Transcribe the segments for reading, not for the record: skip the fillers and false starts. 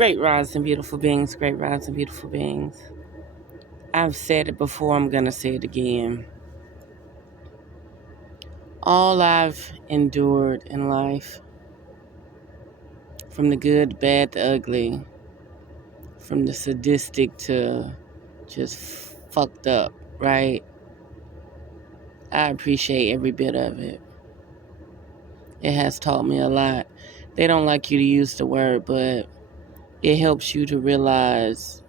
Great rising, beautiful beings. Great rising, beautiful beings. I've said it before, I'm going to say it again. All I've endured in life, from the good, bad, the ugly, from the sadistic to just fucked up, right? I appreciate every bit of it. It has taught me a lot. They don't like you to use the word, but it helps you to realize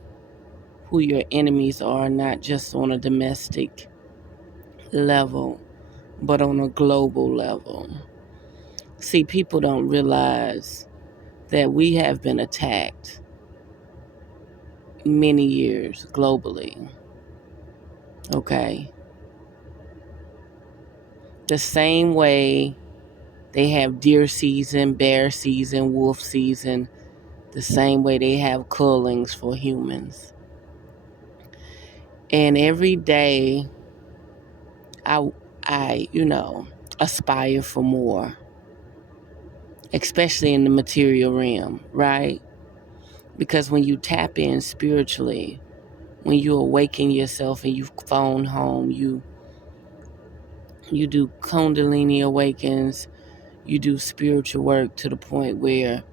who your enemies are, not just on a domestic level, but on a global level. See, people don't realize that we have been attacked many years globally. Okay? The same way they have deer season, bear season, wolf season, the same way they have cullings for humans. And every day I aspire for more, especially in the material realm, right? Because when you tap in spiritually, when you awaken yourself and you phone home, you do Kundalini awakens, you do spiritual work to the point where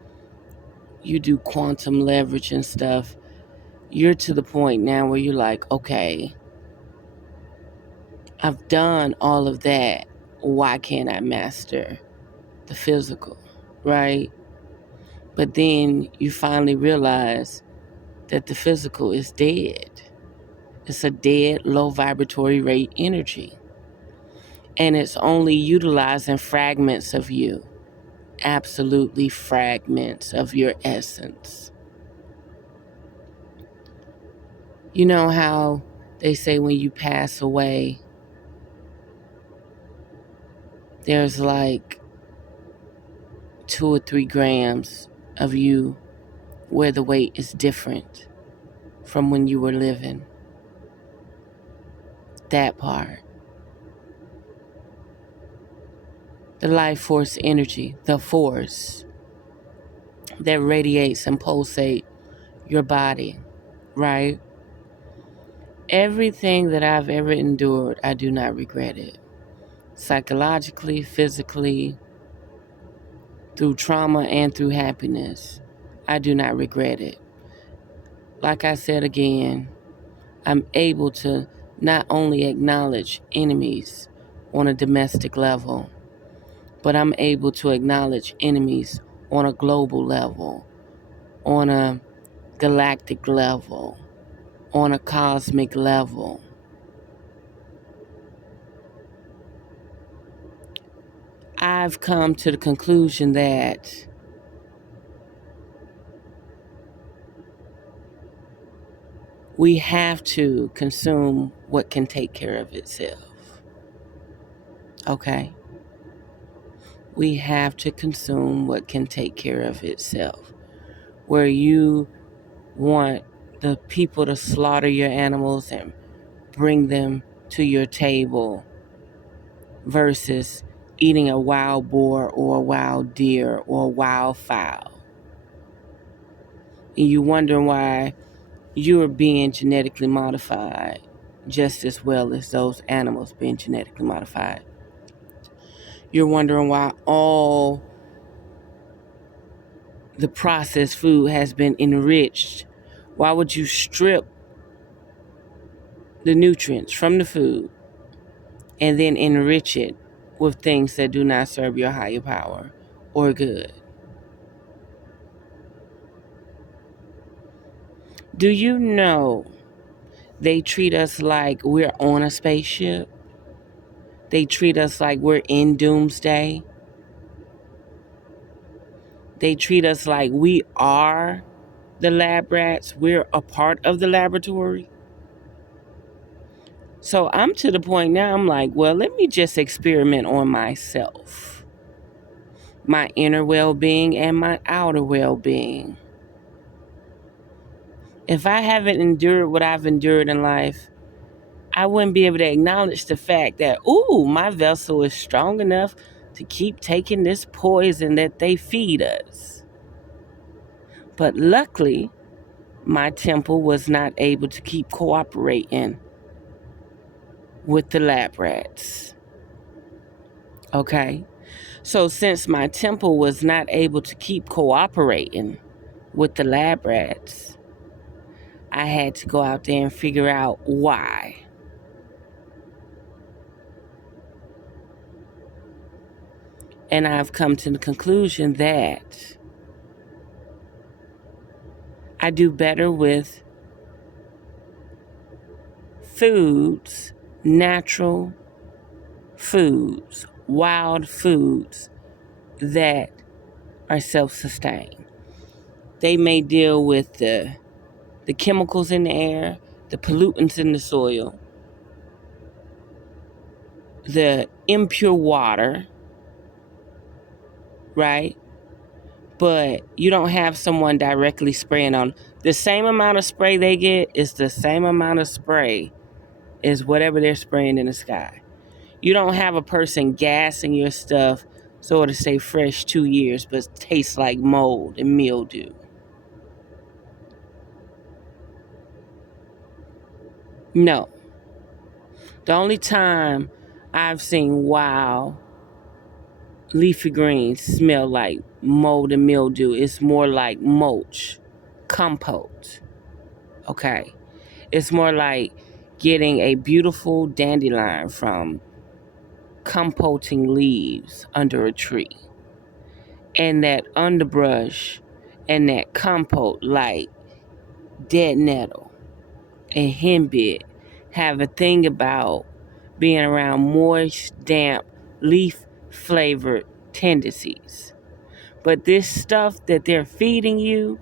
you do quantum leverage and stuff. You're to the point now where you're like, okay, I've done all of that. Why can't I master the physical, right? But then you finally realize that the physical is dead. It's a dead, low vibratory rate energy. And it's only utilizing fragments of you. Absolutely fragments of your essence. You know how they say when you pass away, there's like 2 or 3 grams of you where the weight is different from when you were living. That part. The life force energy, the force that radiates and pulsates your body, right? Everything that I've ever endured, I do not regret it. Psychologically, physically, through trauma and through happiness, I do not regret it. Like I said again, I'm able to not only acknowledge enemies on a domestic level, but I'm able to acknowledge enemies on a global level, on a galactic level, on a cosmic level. I've come to the conclusion that we have to consume what can take care of itself. Okay? We have to consume what can take care of itself. Where you want the people to slaughter your animals and bring them to your table versus eating a wild boar or a wild deer or a wild fowl. And you wonder why you're being genetically modified just as well as those animals being genetically modified. You're wondering why all the processed food has been enriched. Why would you strip the nutrients from the food and then enrich it with things that do not serve your higher power or good? Do you know they treat us like we're on a spaceship? They treat us like we're in doomsday. They treat us like we are the lab rats. We're a part of the laboratory. So I'm to the point now, I'm like, well, let me just experiment on myself. My inner well-being and my outer well-being. If I haven't endured what I've endured in life, I wouldn't be able to acknowledge the fact that, ooh, my vessel is strong enough to keep taking this poison that they feed us. But luckily, my temple was not able to keep cooperating with the lab rats. Okay? So since my temple was not able to keep cooperating with the lab rats, I had to go out there and figure out why. And I've come to the conclusion that I do better with foods, natural foods, wild foods that are self-sustained. They may deal with the chemicals in the air, the pollutants in the soil, the impure water, right? But you don't have someone directly spraying on. The same amount of spray they get is the same amount of spray as whatever they're spraying in the sky. You don't have a person gassing your stuff so it'll stay fresh 2 years but tastes like mold and mildew. No. The only time I've seen wild leafy greens smell like mold and mildew is more like mulch, compost. Okay. It's more like getting a beautiful dandelion from composting leaves under a tree. And that underbrush and that compost like dead nettle and henbit have a thing about being around moist, damp, leaf flavored tendencies. But this stuff that they're feeding you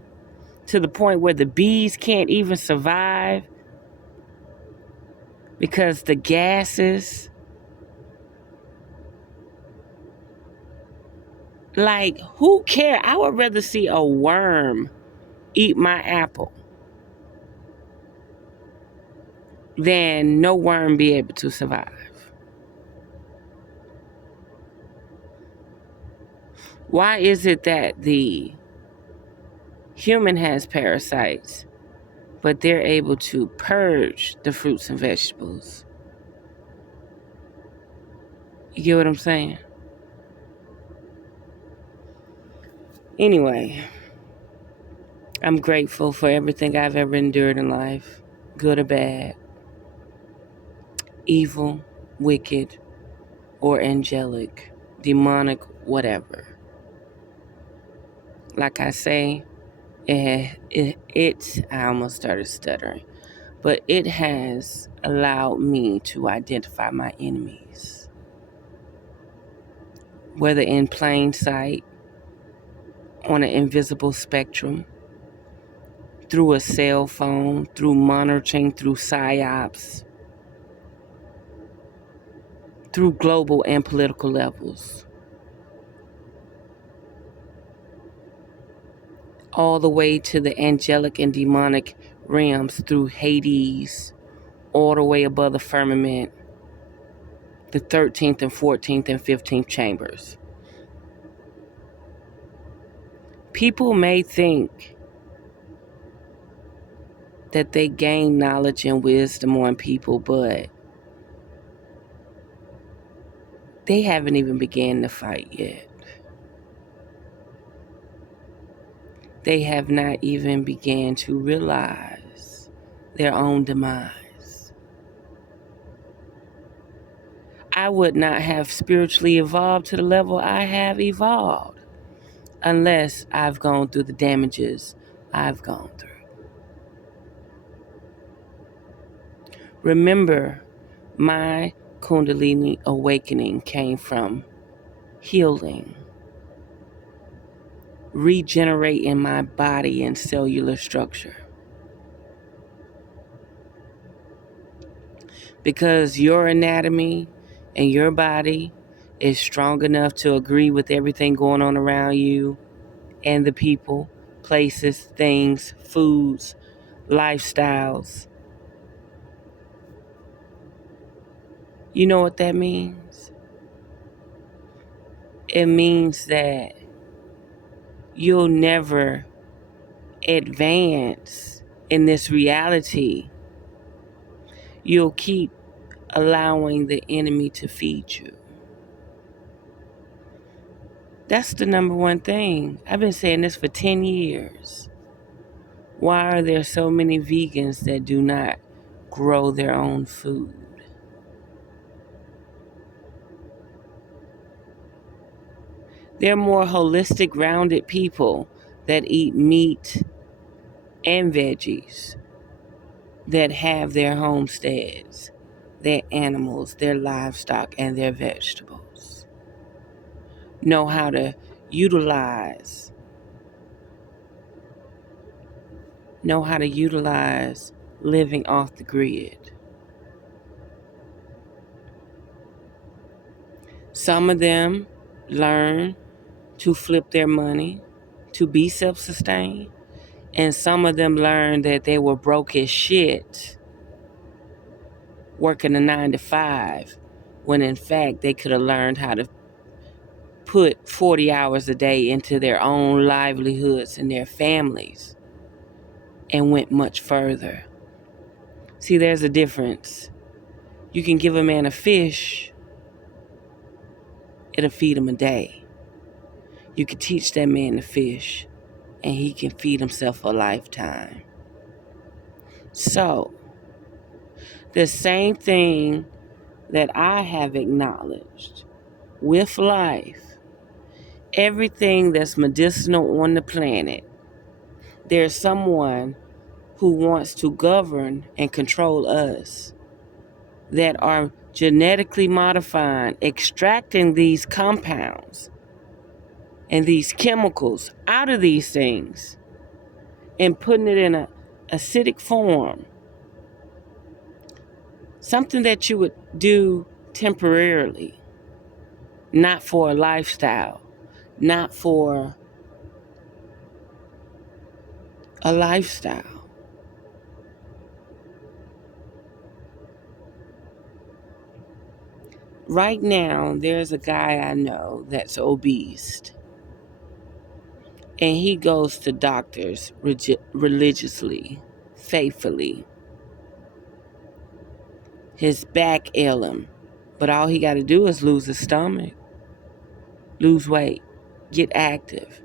to the point where the bees can't even survive because the gases, like, who cares? I would rather see a worm eat my apple than no worm be able to survive. Why is it that the human has parasites, but they're able to purge the fruits and vegetables? You get what I'm saying? Anyway, I'm grateful for everything I've ever endured in life, good or bad, evil, wicked, or angelic, demonic, whatever. Like I say, I almost started stuttering, but it has allowed me to identify my enemies, whether in plain sight, on an invisible spectrum, through a cell phone, through monitoring, through psyops, through global and political levels, all the way to the angelic and demonic realms through Hades, all the way above the firmament, the 13th and 14th and 15th chambers. People may think that they gain knowledge and wisdom on people, but they haven't even begun the fight yet. They have not even begun to realize their own demise. I would not have spiritually evolved to the level I have evolved unless I've gone through the damages I've gone through. Remember, my Kundalini awakening came from healing, regenerating my body and cellular structure. Because your anatomy and your body is strong enough to agree with everything going on around you and the people, places, things, foods, lifestyles. You know what that means? It means that you'll never advance in this reality, you'll keep allowing the enemy to feed you. That's the number one thing. I've been saying this for 10 years. Why are there so many vegans that do not grow their own food? They're more holistic, grounded people that eat meat and veggies, that have their homesteads, their animals, their livestock, and their vegetables. Know how to utilize living off the grid. Some of them learn to flip their money to be self-sustained, and some of them learn that they were broke as shit working a 9 to 5, when in fact they could have learned how to put 40 hours a day into their own livelihoods and their families and went much further. See, there's a difference. You can give a man a fish, it'll feed him a day. You can teach that man to fish, and he can feed himself a lifetime. So, the same thing that I have acknowledged with life, everything that's medicinal on the planet, there's someone who wants to govern and control us, that are genetically modifying, extracting these compounds and these chemicals out of these things and putting it in a acidic form. Something that you would do temporarily, not for a lifestyle, not for a lifestyle. Right now, there's a guy I know that's obese, and he goes to doctors religiously, faithfully. His back ail him, but all he got to do is lose his stomach, lose weight, get active,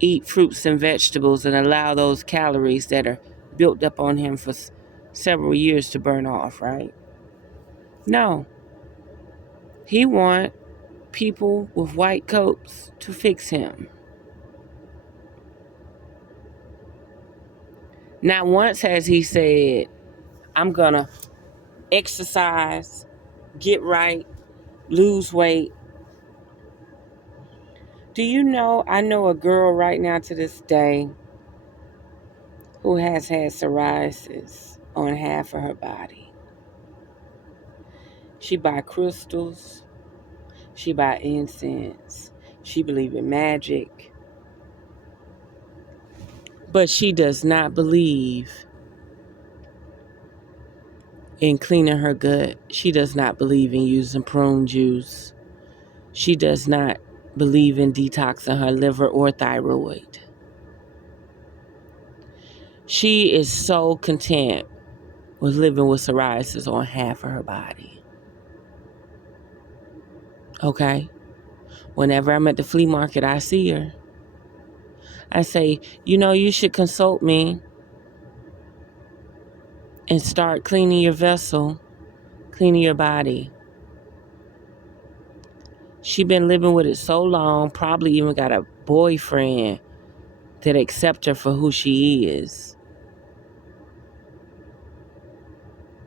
eat fruits and vegetables, and allow those calories that are built up on him for several years to burn off, right? No. He want people with white coats to fix him. Not once has he said, I'm gonna exercise, get right, lose weight. Do you know, I know a girl right now to this day who has had psoriasis on half of her body. She buy crystals, she buy incense, she believe in magic, but she does not believe in cleaning her gut. She does not believe in using prune juice. She does not believe in detoxing her liver or thyroid. She is so content with living with psoriasis on half of her body. Okay? Whenever I'm at the flea market, I see her. I say, you should consult me and start cleaning your vessel, cleaning your body. She been living with it so long, probably even got a boyfriend that accepts her for who she is.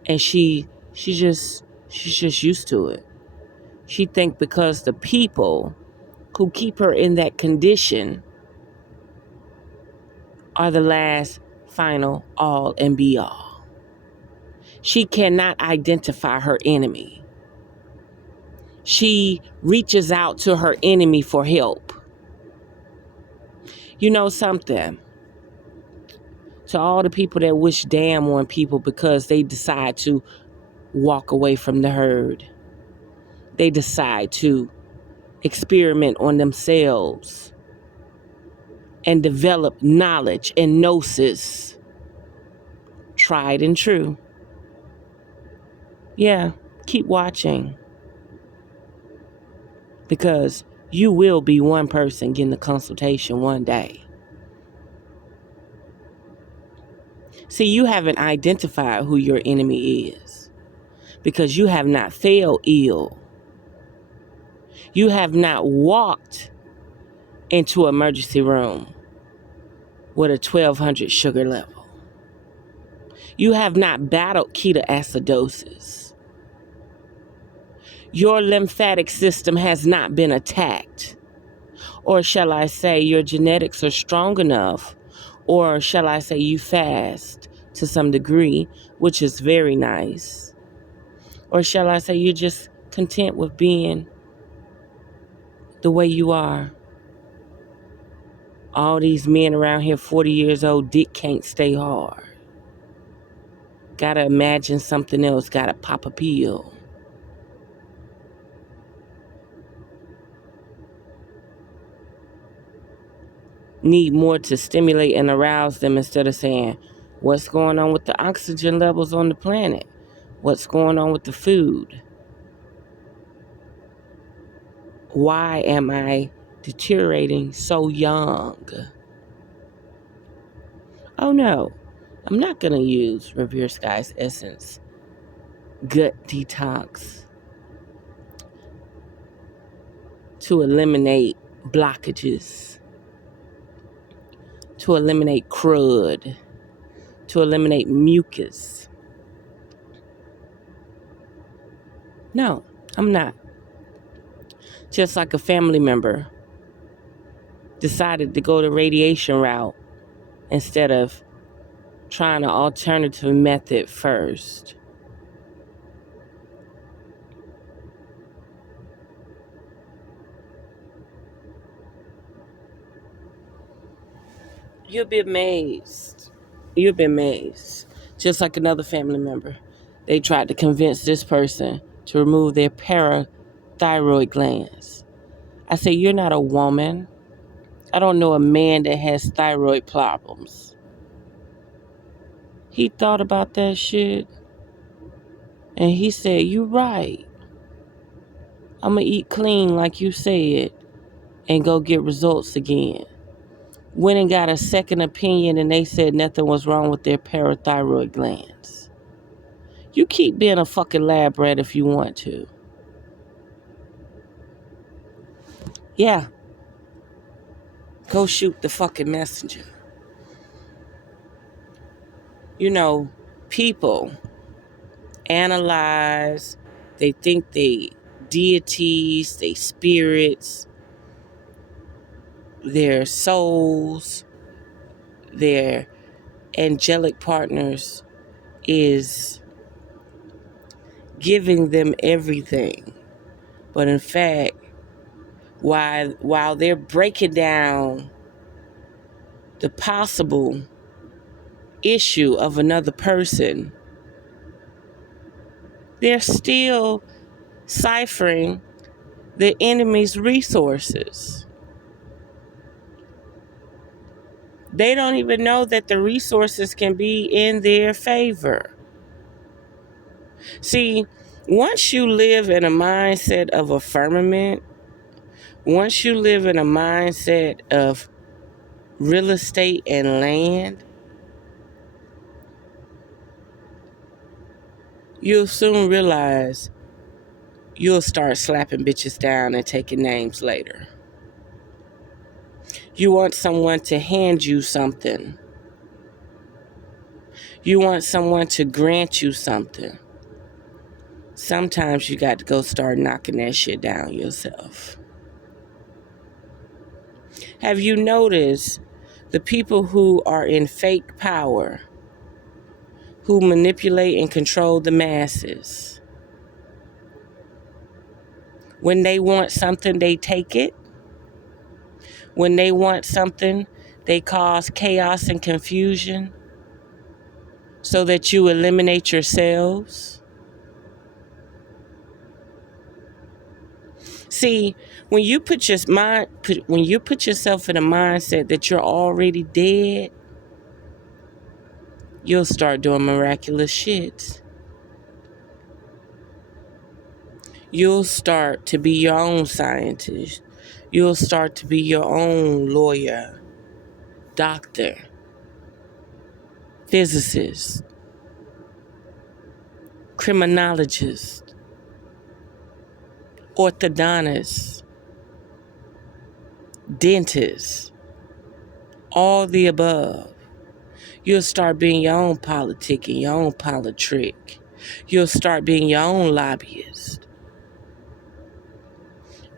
And she's just used to it. She think because the people who keep her in that condition are the last, final, all, and be all. She cannot identify her enemy. She reaches out to her enemy for help. You know something? To all the people that wish damn on people because they decide to walk away from the herd. They decide to experiment on themselves. and develop knowledge and gnosis. Tried and true. Yeah, keep watching. Because you will be one person getting the consultation one day. See, you haven't identified who your enemy is because you have not failed ill. You have not walked into an emergency room with a 1200 sugar level. You have not battled ketoacidosis. Your lymphatic system has not been attacked. Or shall I say your genetics are strong enough, or shall I say you fast to some degree, which is very nice. Or shall I say you're just content with being the way you are. All these men around here 40 years old, dick can't stay hard. Gotta imagine something else, gotta pop a pill. Need more to stimulate and arouse them instead of saying, what's going on with the oxygen levels on the planet? What's going on with the food? Why am I deteriorating so young? Oh no, I'm not gonna use Revereskye's Essence Gut Detox to eliminate blockages, to eliminate crud, to eliminate mucus. No, I'm not. Just like a family member decided to go the radiation route instead of trying an alternative method first. You'll be amazed. You'll be amazed. Just like another family member. They tried to convince this person to remove their parathyroid glands. I say, you're not a woman. I don't know a man that has thyroid problems. He thought about that shit. And he said, you right. I'm going to eat clean like you said and go get results again. Went and got a second opinion and they said nothing was wrong with their parathyroid glands. You keep being a fucking lab rat if you want to. Yeah. Go shoot the fucking messenger. You know, people analyze, they think they deities, they spirits, their souls, their angelic partners is giving them everything. But in fact, while they're breaking down the possible issue of another person, they're still ciphering the enemy's resources. They don't even know that the resources can be in their favor. See, once you live in a mindset of a firmament, once you live in a mindset of real estate and land, you'll soon realize you'll start slapping bitches down and taking names later. You want someone to hand you something. You want someone to grant you something. Sometimes you got to go start knocking that shit down yourself. Have you noticed the people who are in fake power, who manipulate and control the masses? When they want something, they take it. When they want something, they cause chaos and confusion so that you eliminate yourselves. See, when you put when you put yourself in a mindset that you're already dead, you'll start doing miraculous shit. You'll start to be your own scientist. You'll start to be your own lawyer, doctor, physicist, criminologist, orthodontist, dentist, all the above. You'll start being your own politicking, your own politrick. You'll start being your own lobbyist.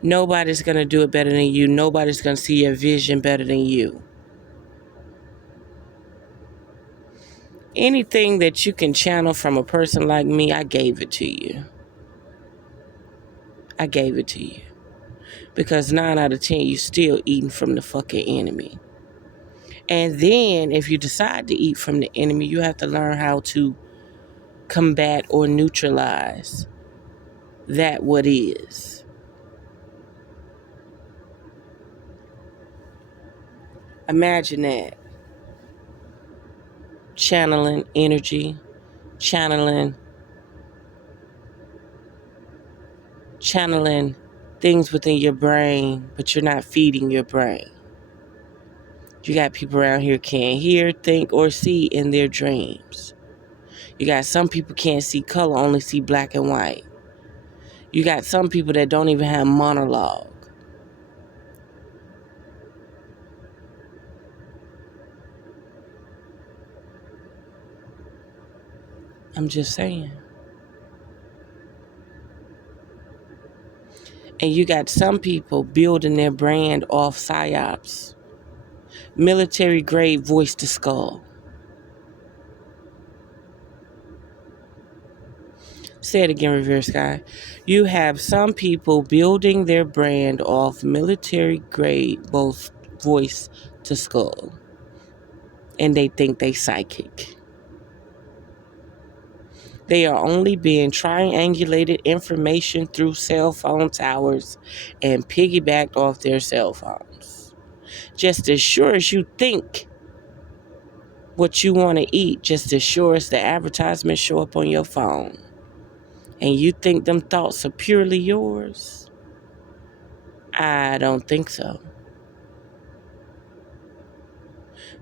Nobody's going to do it better than you. Nobody's going to see your vision better than you. Anything that you can channel from a person like me, I gave it to you. I gave it to you. Because 9 out of 10, you still eating from the fucking enemy. And then if you decide to eat from the enemy, you have to learn how to combat or neutralize that what is. Imagine that. Channeling energy, channeling things within your brain, but you're not feeding your brain. You got people around here can't hear, think, or see in their dreams. You got some people can't see color, only see black and white. You got some people that don't even have monologue. I'm just saying. And you got some people building their brand off psyops. Military grade voice to skull. Say it again, revereskye. You have some people building their brand off military grade both voice to skull. And they think they psychic. They are only being triangulated information through cell phone towers and piggybacked off their cell phones. Just as sure as you think what you want to eat, just as sure as the advertisements show up on your phone, and you think them thoughts are purely yours, I don't think so.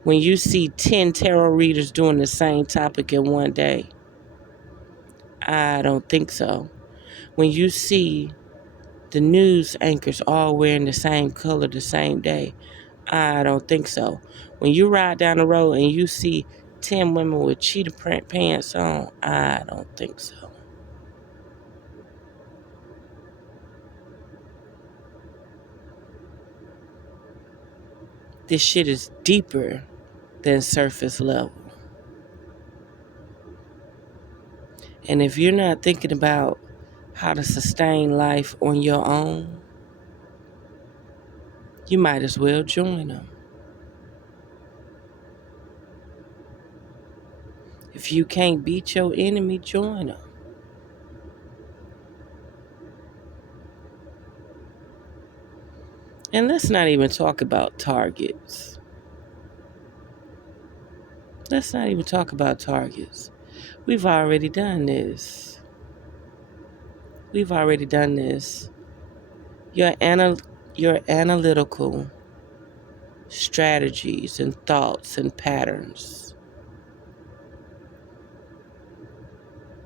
When you see 10 tarot readers doing the same topic in one day, I don't think so. When you see the news anchors all wearing the same color the same day, I don't think so. When you ride down the road and you see 10 women with cheetah print pants on, I don't think so. This shit is deeper than surface level. And if you're not thinking about how to sustain life on your own, you might as well join them. If you can't beat your enemy, join them. And let's not even talk about targets. Let's not even talk about targets. We've already done this. We've already done this. Your analytical strategies and thoughts and patterns,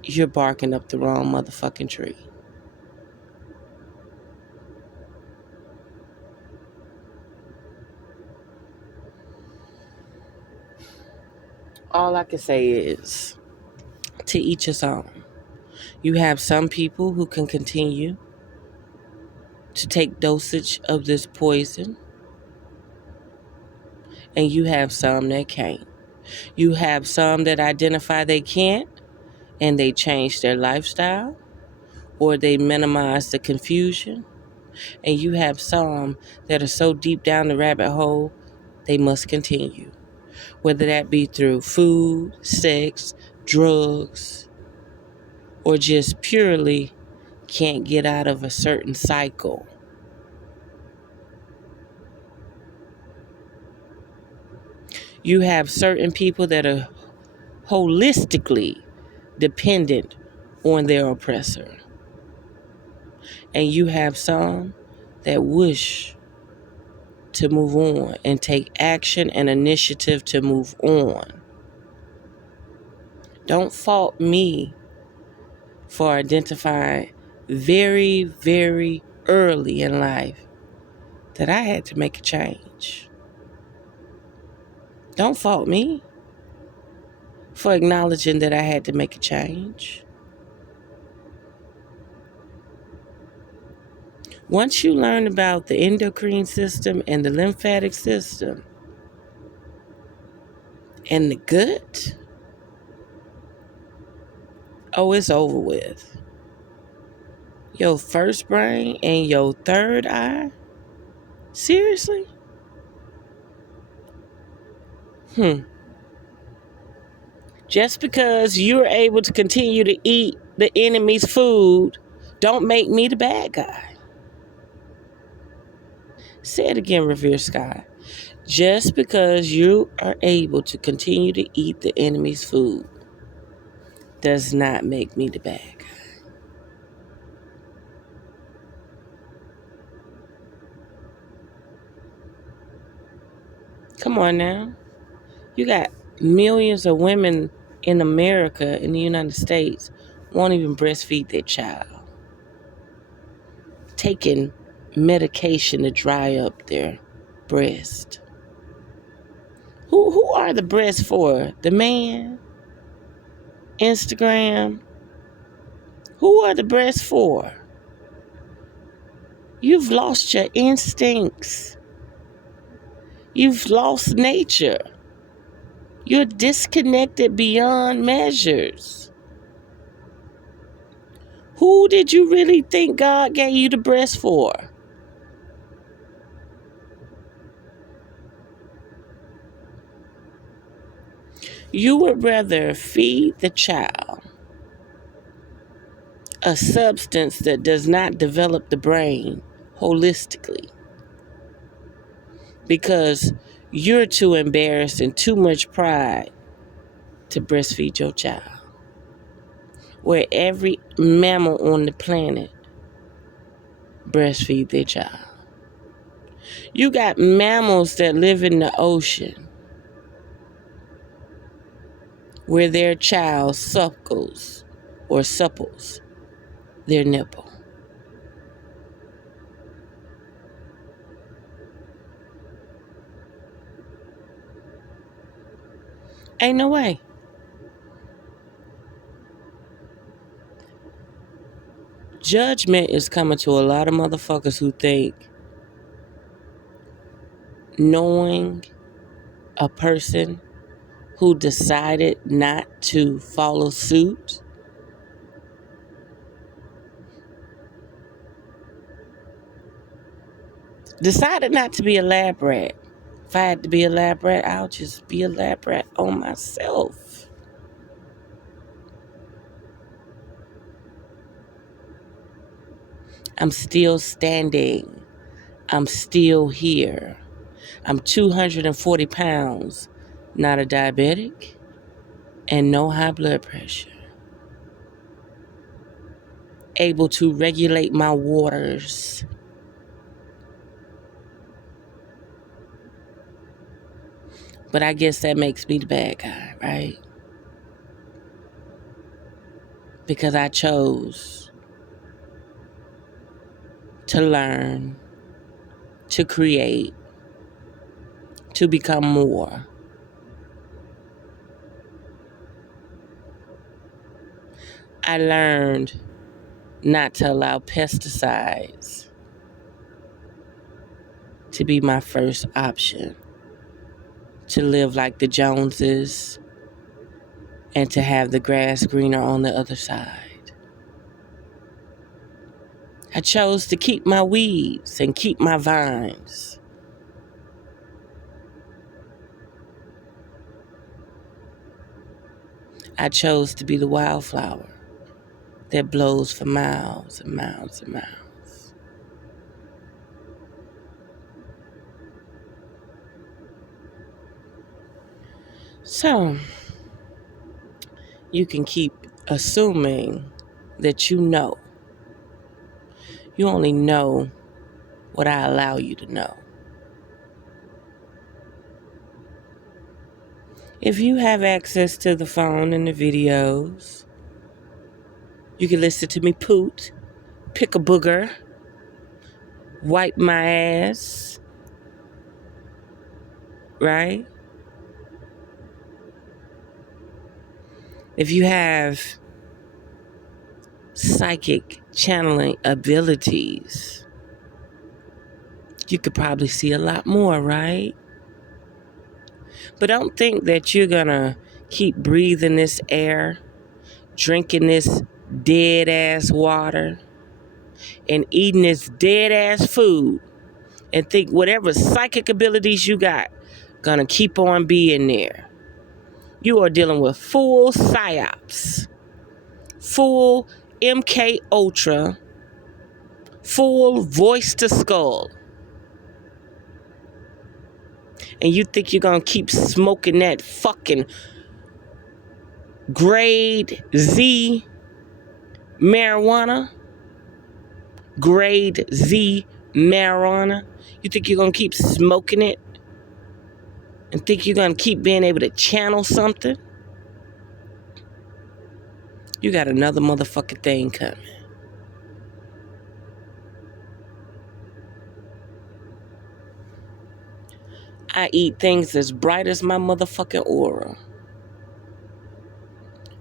you're barking up the wrong motherfucking tree. All I can say is, to each his own. You have some people who can continue to take dosage of this poison, and you have some that can't. You have some that identify they can't, and they change their lifestyle, or they minimize the confusion. And you have some that are so deep down the rabbit hole, they must continue. Whether that be through food, sex, drugs, or just purely can't get out of a certain cycle. You have certain people that are holistically dependent on their oppressor. And you have some that wish to move on and take action and initiative to move on. Don't fault me for identifying very, very early in life that I had to make a change. Don't fault me for acknowledging that I had to make a change. Once you learn about the endocrine system and the lymphatic system and the gut, oh, it's over with. Your first brain and your third eye? Seriously? Just because you're able to continue to eat the enemy's food, don't make me the bad guy. Say it again, revereskye. Just because you are able to continue to eat the enemy's food does not make me the bad guy. Come on now. You got millions of women in America, in the United States, won't even breastfeed their child. Taking medication to dry up their breast. Who are the breasts for? The man? Instagram? Who are the breasts for? You've lost your instincts. You've lost nature. You're disconnected beyond measures. Who did you really think God gave you the breast for? You would rather feed the child a substance that does not develop the brain holistically because you're too embarrassed and too much pride to breastfeed your child. Where every mammal on the planet breastfeed their child. You got mammals that live in the ocean where their child suckles or supples their nipple. Ain't no way. Judgment is coming to a lot of motherfuckers who think knowing a person who decided not to follow suit decided not to be a lab rat. If I had to be a lab rat, I'll just be a lab rat on myself. I'm still standing. I'm still here. I'm 240 pounds, not a diabetic, and no high blood pressure. Able to regulate my waters. But I guess that makes me the bad guy, right? Because I chose to learn, to create, to become more. I learned not to allow pesticides to be my first option, to live like the Joneses and to have the grass greener on the other side. I chose to keep my weeds and keep my vines. I chose to be the wildflower that blows for miles and miles and miles. So, you can keep assuming that you know. You only know what I allow you to know. If you have access to the phone and the videos, you can listen to me poot, pick a booger, wipe my ass, right? If you have psychic channeling abilities, you could probably see a lot more, right? But don't think that you're gonna keep breathing this air, drinking this dead ass water, and eating this dead ass food, and think whatever psychic abilities you got gonna keep on being there. You are dealing with full psyops, full MK Ultra, full voice to skull. And you think you're gonna keep smoking that fucking grade Z marijuana? Grade Z marijuana? You think you're gonna keep smoking it? And think you're gonna keep being able to channel something? You got another motherfucking thing coming. I eat things as bright as my motherfucking aura.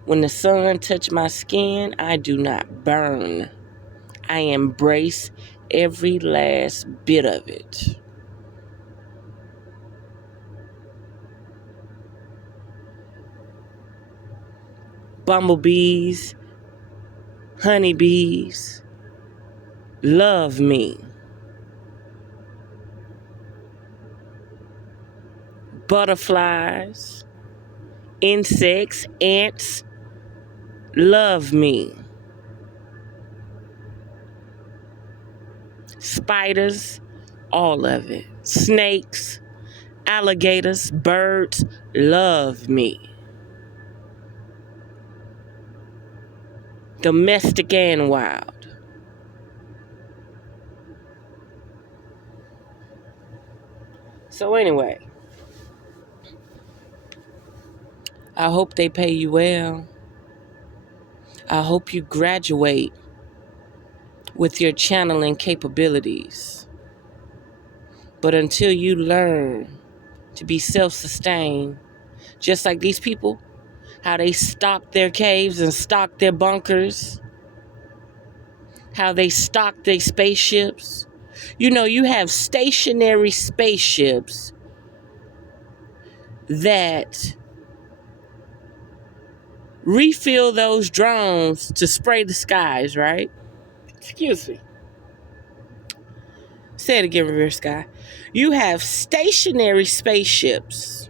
When the sun touch my skin, I do not burn. I embrace every last bit of it. Bumblebees, honeybees, love me. Butterflies, insects, ants, love me. Spiders, all of it. Snakes, alligators, birds, love me. Domestic and wild. So anyway, I hope they pay you well. I hope you graduate with your channeling capabilities. But until you learn to be self-sustained, just like these people, how they stocked their caves and stocked their bunkers, how they stocked their spaceships. You know, you have stationary spaceships that refill those drones to spray the skies, right? Excuse me. Say it again, revereskye. You have stationary spaceships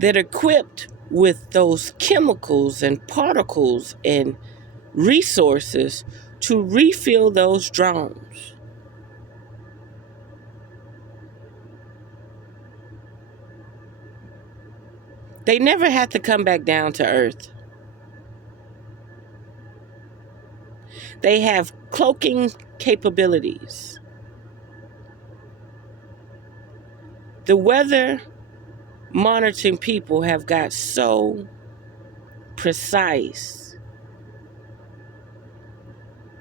that are equipped with those chemicals and particles and resources to refill those drones. They never had to come back down to Earth. They have cloaking capabilities. The weather monitoring people have got so precise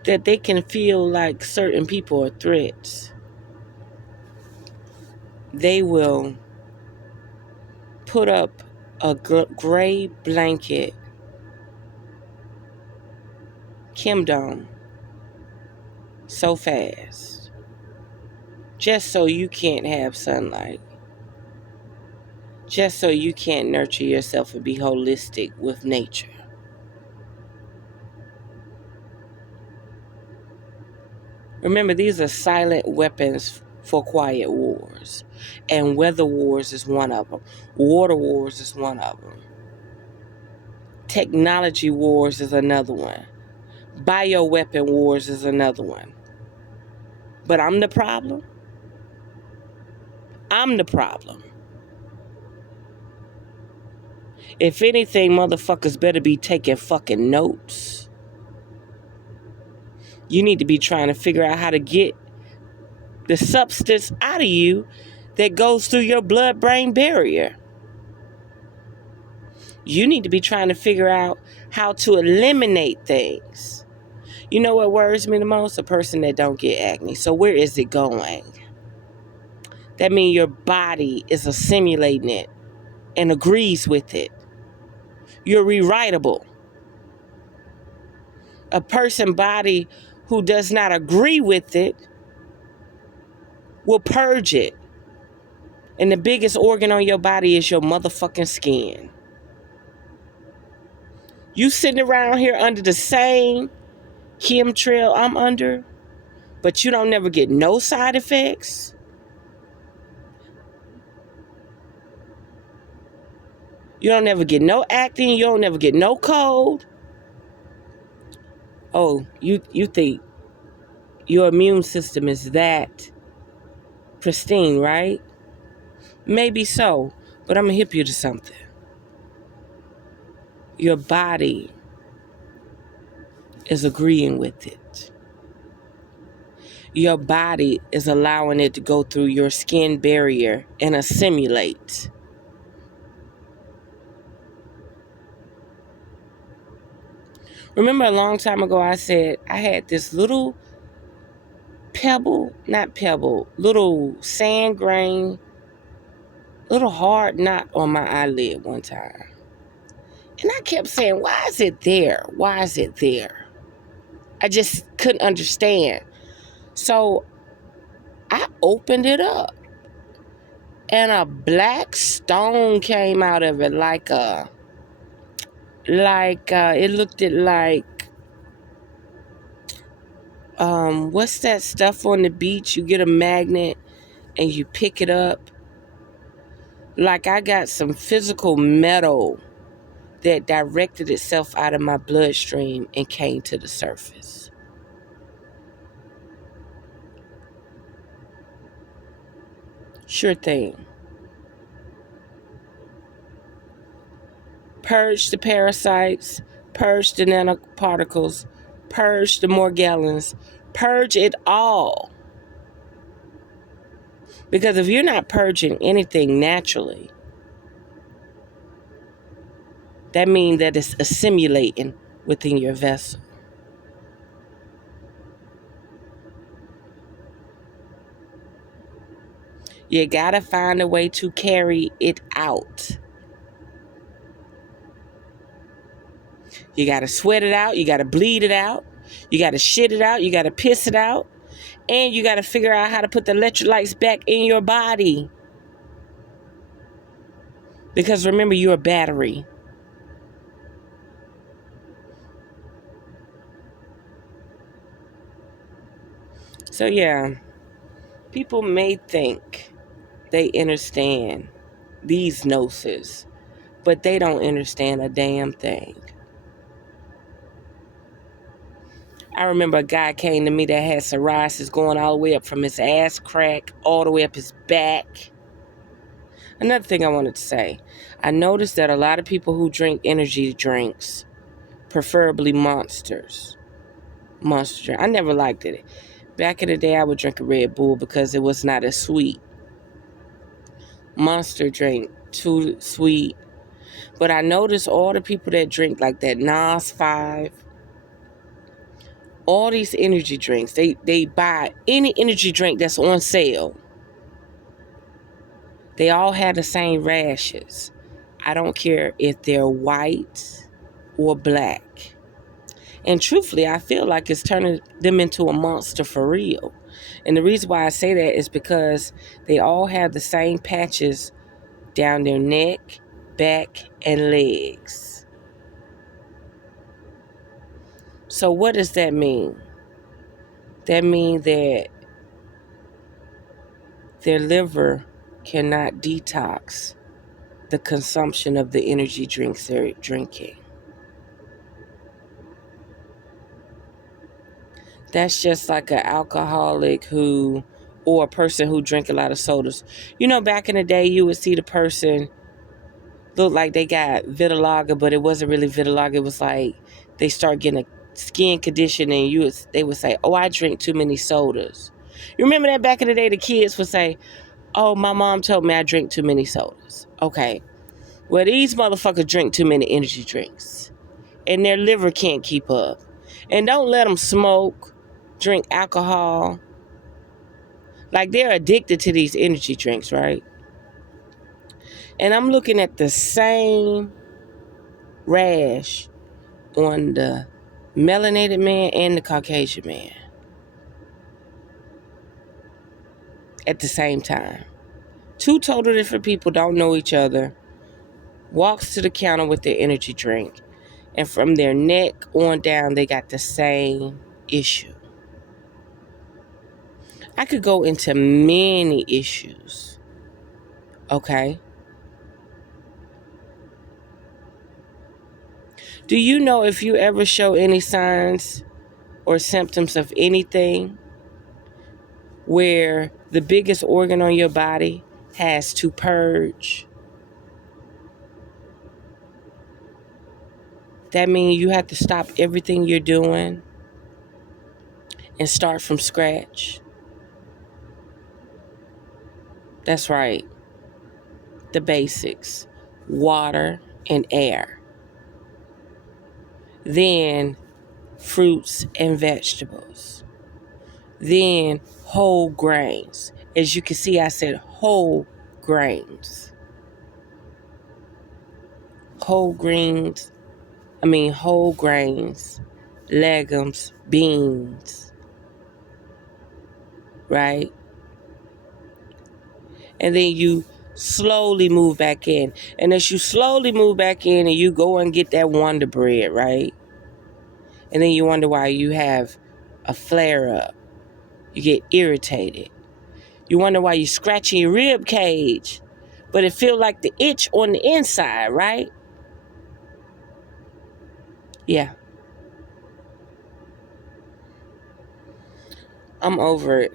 that they can feel like certain people are threats. They will put up a gray blanket chemdome so fast just so you can't have sunlight, just so you can't nurture yourself and be holistic with nature. Remember, these are silent weapons for quiet wars, and weather wars is one of them. Water wars is one of them. Technology wars is another one. Bioweapon wars is another one. But I'm the problem. I'm the problem. If anything, motherfuckers better be taking fucking notes. You need to be trying to figure out how to get the substance out of you that goes through your blood-brain barrier. You need to be trying to figure out how to eliminate things. You know what worries me the most? A person that don't get acne. So where is it going? That means your body is assimilating it and agrees with it. You're rewritable. A person body who does not agree with it will purge it. And the biggest organ on your body is your motherfucking skin. You sitting around here under the same chemtrail I'm under, but you don't never get no side effects. You don't never get no acne. You don't never get no cold. Oh, you think your immune system is that pristine, right? Maybe so, but I'm going to hip you to something. Your body is agreeing with it. Your body is allowing it to go through your skin barrier and assimilate. Remember a long time ago I said I had this little little sand grain, little hard knot on my eyelid one time. And I kept saying, why is it there? Why is it there? I just couldn't understand. So I opened it up and a black stone came out of it it looked like what's that stuff on the beach? You get a magnet and you pick it up. Like I got some physical metal that directed itself out of my bloodstream and came to the surface. Sure thing. Purge the parasites, purge the nanoparticles, purge the Morgellons, purge it all. Because if you're not purging anything naturally, that means that it's assimilating within your vessel. You gotta find a way to carry it out. You gotta sweat it out. You gotta bleed it out. You gotta shit it out. You gotta piss it out. And you gotta figure out how to put the electrolytes back in your body. Because remember, you're a battery. So yeah, people may think they understand these gnosis, but they don't understand a damn thing. I remember a guy came to me that had psoriasis going all the way up from his ass crack all the way up his back. Another thing I wanted to say, I noticed that a lot of people who drink energy drinks, preferably Monster drink. I never liked it. Back in the day, I would drink a Red Bull because it was not as sweet. Monster drink, too sweet. But I noticed all the people that drink like that Nas 5, all these energy drinks, they buy any energy drink that's on sale. They all have the same rashes. I don't care if they're white or black. And truthfully, I feel like it's turning them into a monster for real. And the reason why I say that is because they all have the same patches down their neck, back, and legs. So what does that mean? That means that their liver cannot detox the consumption of the energy drinks they're drinking. That's just like an alcoholic or a person who drink a lot of sodas. You know, back in the day, you would see the person looked like they got vitiligo, but it wasn't really vitiligo. It was like they start getting a skin condition, and they would say, "Oh, I drink too many sodas." You remember that back in the day, the kids would say, "Oh, my mom told me I drink too many sodas." Okay, well, these motherfuckers drink too many energy drinks, and their liver can't keep up. And don't let them smoke, drink alcohol. Like, they're addicted to these energy drinks, right? And I'm looking at the same rash on the melanated man and the Caucasian man at the same time. Two total different people, don't know each other, walks to the counter with their energy drink, and from their neck on down, they got the same issue. I could go into many issues, okay? Do you know if you ever show any signs or symptoms of anything where the biggest organ on your body has to purge? That means you have to stop everything you're doing and start from scratch. That's right. The basics: water and air. Then fruits and vegetables. Then whole grains. As you can see, I said whole grains. Whole grains, legumes, beans, right? And then you slowly move back in. And as you slowly move back in and you go and get that Wonder Bread, right? And then you wonder why you have a flare up. You get irritated. You wonder why you're scratching your rib cage, but it feels like the itch on the inside, right? Yeah. I'm over it.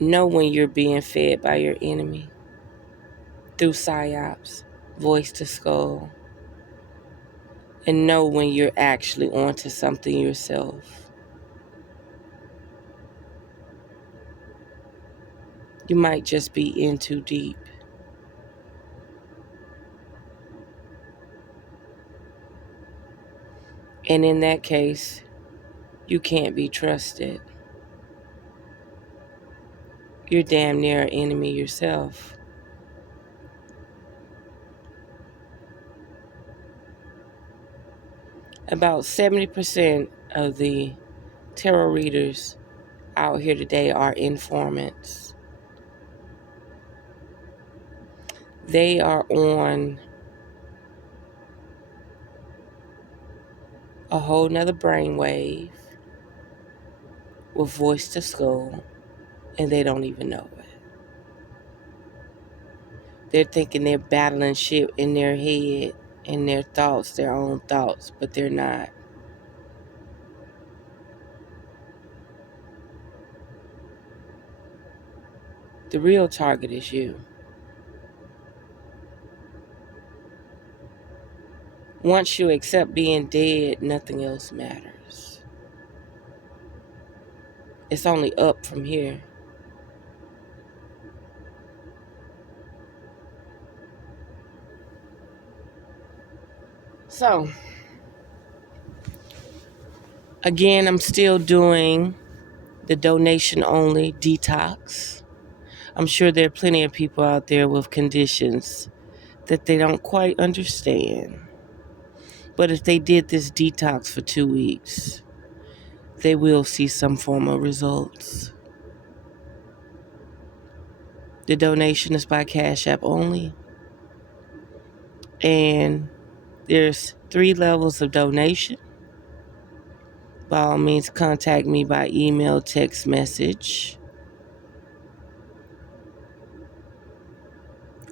Know when you're being fed by your enemy through psyops, voice to skull, and know when you're actually onto something yourself. You might just be in too deep. And in that case, you can't be trusted. You're damn near an enemy yourself. About 70% of the tarot readers out here today are informants. They are on a whole nother brainwave with voice to skull, and they don't even know it. They're thinking they're battling shit in their head, in their thoughts, their own thoughts, but they're not. The real target is you. Once you accept being dead, nothing else matters. It's only up from here. So, again, I'm still doing the donation only detox. I'm sure there are plenty of people out there with conditions that they don't quite understand. But if they did this detox for 2 weeks, they will see some form of results. The donation is by Cashap only. And there's 3 levels of donation. By all means, contact me by email, text message,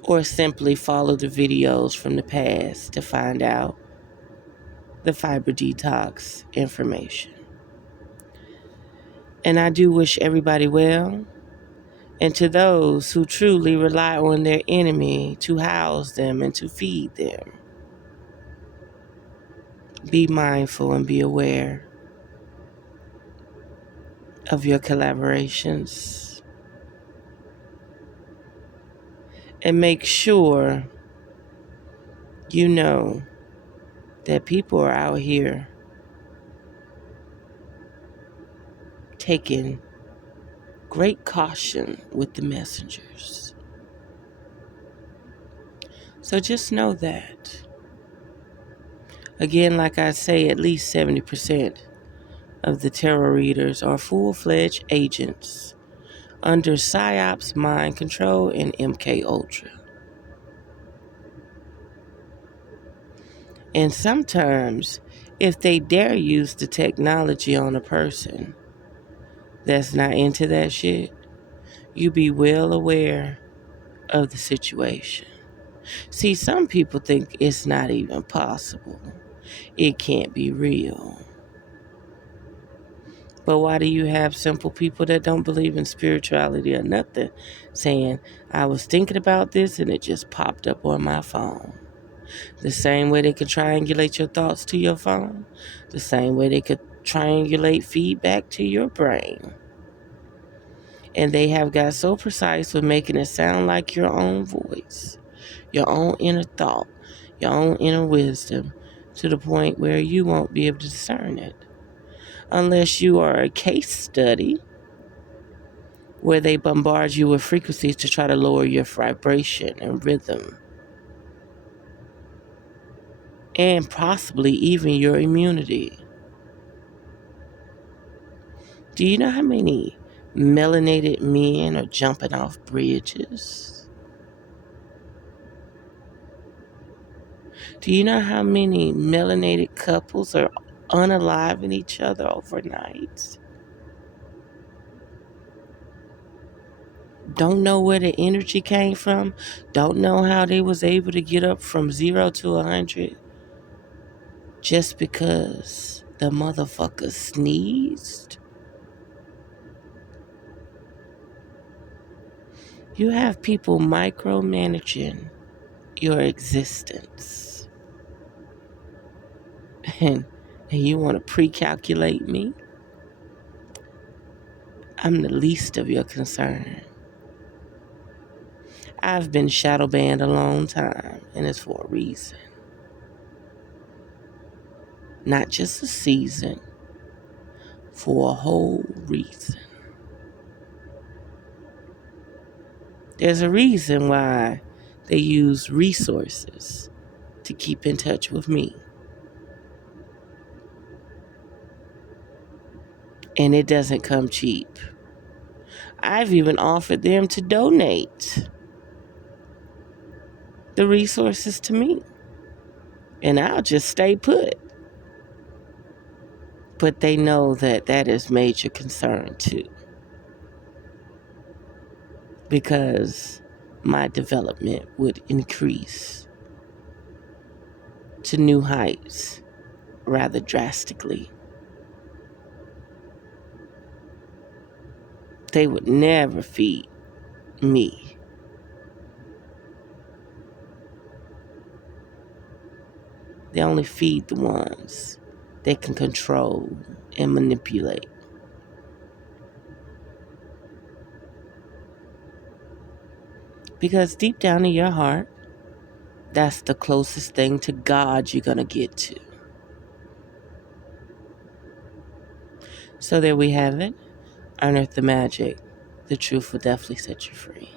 or simply follow the videos from the past to find out the fiber detox information. And I do wish everybody well. And to those who truly rely on their enemy to house them and to feed them, be mindful and be aware of your collaborations. And make sure you know that people are out here taking great caution with the messengers. So just know that. Again, like I say, at least 70% of the tarot readers are full-fledged agents under PSYOPs, mind control, and MK Ultra. And sometimes, if they dare use the technology on a person that's not into that shit, you be well aware of the situation. See, some people think it's not even possible. It can't be real. But why do you have simple people that don't believe in spirituality or nothing saying, I was thinking about this and it just popped up on my phone? The same way they could triangulate your thoughts to your phone, the same way they could triangulate feedback to your brain. And they have got so precise with making it sound like your own voice, your own inner thought, your own inner wisdom, to the point where you won't be able to discern it. Unless you are a case study where they bombard you with frequencies to try to lower your vibration and rhythm. And possibly even your immunity. Do you know how many melanated men are jumping off bridges? Do you know how many melanated couples are unaliving each other overnight? Don't know where the energy came from. Don't know how they was able to get up from 0 to 100 just because the motherfucker sneezed. You have people micromanaging your existence. And you want to pre-calculate me? I'm the least of your concern. I've been shadow banned a long time, and it's for a reason. Not just a season, for a whole reason. There's a reason why they use resources to keep in touch with me. And it doesn't come cheap. I've even offered them to donate the resources to me. And I'll just stay put. But they know that that is major concern too. Because my development would increase to new heights rather drastically. They would never feed me. They only feed the ones they can control and manipulate. Because deep down in your heart, that's the closest thing to God you're going to get to. So there we have it. Unearth the magic. The truth will definitely set you free.